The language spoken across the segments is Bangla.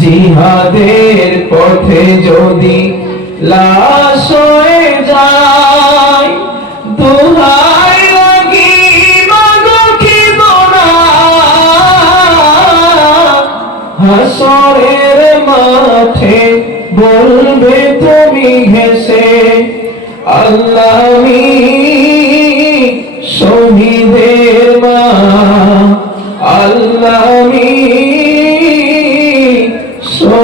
জিহাদের পথে যদি লাশ হয়ে যায়, দোহাই লাগি মাগো কি দোনা হাসরের মাঠে বলবে তুমি হেসে আল্লাহ আমি শহীদের মা আল্লাহ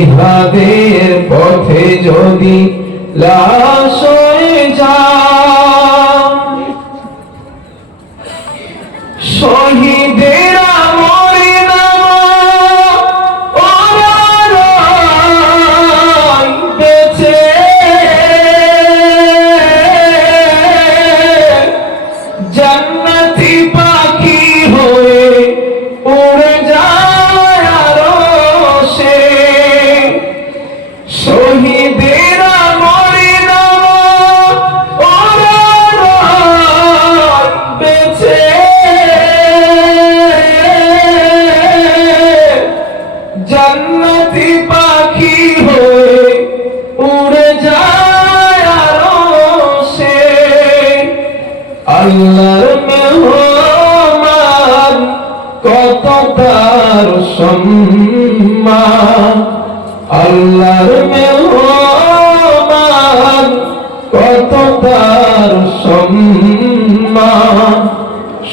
জিহাদের পথে যদি লাশ যায় আল্লাহর মেহমান, কত তার সম্মান। আল্লাহর মেহমান, কত তার সম্মান।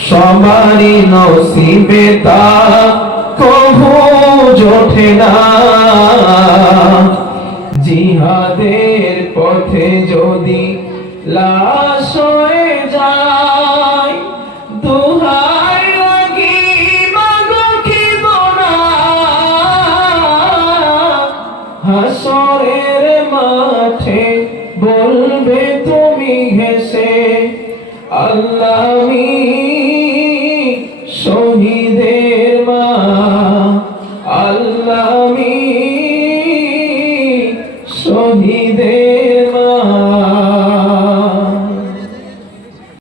সবারই নসিবে তা কভু জোঠে না। জিহাদের পথে যদি লাশ হয়ে হাসরের মাঠে বলবে তুমি হেসে আল্লাহ আমি শহীদের মা আল্লাহ আমি শহীদের